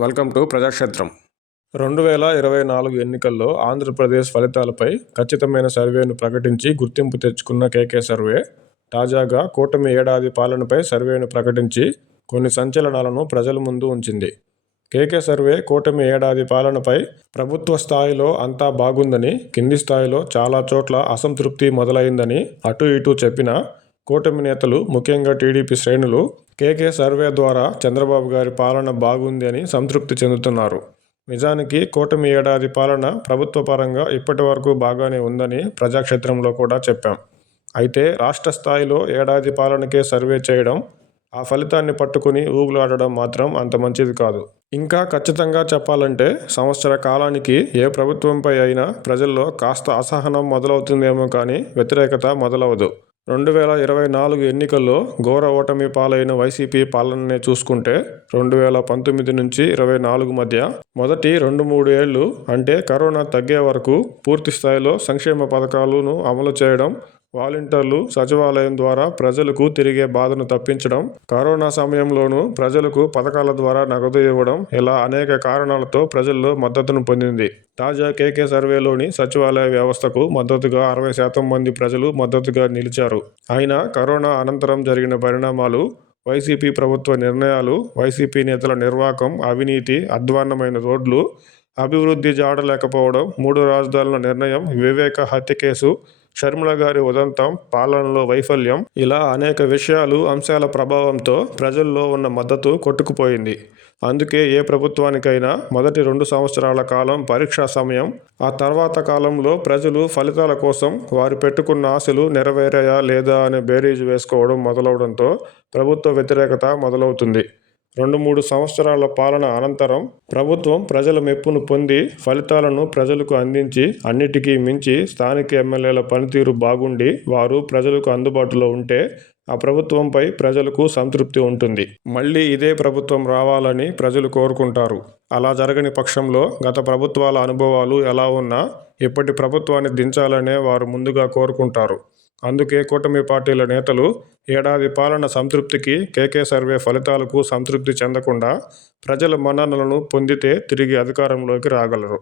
Welcome to ప్రజాక్షేత్రం. రెండు వేల ఇరవై నాలుగు ఎన్నికల్లో ఆంధ్రప్రదేశ్ ఫలితాలపై ఖచ్చితమైన సర్వేను ప్రకటించి గుర్తింపు తెచ్చుకున్న కేకే సర్వే తాజాగా కూటమి ఏడాది పాలనపై సర్వేను ప్రకటించి కొన్ని సంచలనాలను ప్రజల ముందు ఉంచింది. కేకే సర్వే కూటమి ఏడాది పాలనపై ప్రభుత్వ స్థాయిలో అంతా బాగుందని కింది స్థాయిలో చాలా చోట్ల అసంతృప్తి మొదలైందని అటు ఇటు చెప్పినా కూటమి నేతలు ముఖ్యంగా టీడీపీ శ్రేణులు కేకే సర్వే ద్వారా చంద్రబాబు గారి పాలన బాగుంది అని సంతృప్తి చెందుతున్నారు. నిజానికి కూటమి ఏడాది పాలన ప్రభుత్వ పరంగా ఇప్పటి వరకు బాగానే ఉందని ప్రజాక్షేత్రంలో కూడా చెప్పాం. అయితే రాష్ట్ర స్థాయిలో ఏడాది పాలనకే సర్వే చేయడం ఆ ఫలితాన్ని పట్టుకుని ఊగులాడడం మాత్రం అంత మంచిది కాదు. ఇంకా ఖచ్చితంగా చెప్పాలంటే సంవత్సర కాలానికి ఏ ప్రభుత్వంపై అయినా ప్రజల్లో కాస్త అసహనం మొదలవుతుందేమో కానీ వ్యతిరేకత మొదలవదు. రెండు వేల ఇరవై నాలుగు ఎన్నికల్లో ఘోర ఓటమి పాలైన వైసీపీ పాలననే చూసుకుంటే రెండు వేల పంతొమ్మిది నుంచి ఇరవై నాలుగు మధ్య మొదటి రెండు మూడు ఏళ్ళు అంటే కరోనా తగ్గే వరకు పూర్తి స్థాయిలో సంక్షేమ పథకాలను అమలు చేయడం వాలంటీర్లు సచివాలయం ద్వారా ప్రజలకు తిరిగే బాధను తప్పించడం కరోనా సమయంలోనూ ప్రజలకు పథకాల ద్వారా నగదు ఇవ్వడం ఇలా అనేక కారణాలతో ప్రజల్లో మద్దతును పొందింది. తాజా కేకే సర్వేలోని సచివాలయ వ్యవస్థకు మద్దతుగా అరవై శాతం మంది ప్రజలు మద్దతుగా నిలిచారు. అయినా కరోనా అనంతరం జరిగిన పరిణామాలు వైసీపీ ప్రభుత్వ నిర్ణయాలు వైసీపీ నేతల నిర్వాకం అవినీతి అధ్వాన్నమైన రోడ్లు అభివృద్ధి జాడలేకపోవడం మూడు రాజధానుల నిర్ణయం వివేక హత్య కేసు షర్మిల గారి ఉదంతం పాలనలో వైఫల్యం ఇలా అనేక విషయాలు అంశాల ప్రభావంతో ప్రజల్లో ఉన్న మద్దతు కొట్టుకుపోయింది. అందుకే ఏ ప్రభుత్వానికైనా మొదటి రెండు సంవత్సరాల కాలం పరీక్షా సమయం ఆ తర్వాత కాలంలో ప్రజలు ఫలితాల కోసం వారు పెట్టుకున్న ఆశలు నెరవేరాయా లేదా అనే బేరీజు వేసుకోవడం మొదలవడంతో ప్రభుత్వ వ్యతిరేకత మొదలవుతుంది. రెండు మూడు సంవత్సరాల పాలన అనంతరం ప్రభుత్వం ప్రజల మెప్పును పొంది ఫలితాలను ప్రజలకు అందించి అన్నిటికీ మించి స్థానిక ఎమ్మెల్యేల పనితీరు బాగుండి వారు ప్రజలకు అందుబాటులో ఉంటే ఆ ప్రభుత్వంపై ప్రజలకు సంతృప్తి ఉంటుంది. మళ్ళీ ఇదే ప్రభుత్వం రావాలని ప్రజలు కోరుకుంటారు. అలా జరగని పక్షంలో గత ప్రభుత్వాల అనుభవాలు ఎలా ఉన్నా ఇప్పటి ప్రభుత్వాన్ని దించాలనే వారు ముందుగా కోరుకుంటారు. అందుకే కూటమి పార్టీల నేతలు ఏడాది పాలన సంతృప్తికి కేకే సర్వే ఫలితాలకు సంతృప్తి చెందకుండా ప్రజల మన్ననలను పొందితే తిరిగి అధికారంలోకి రాగలరు.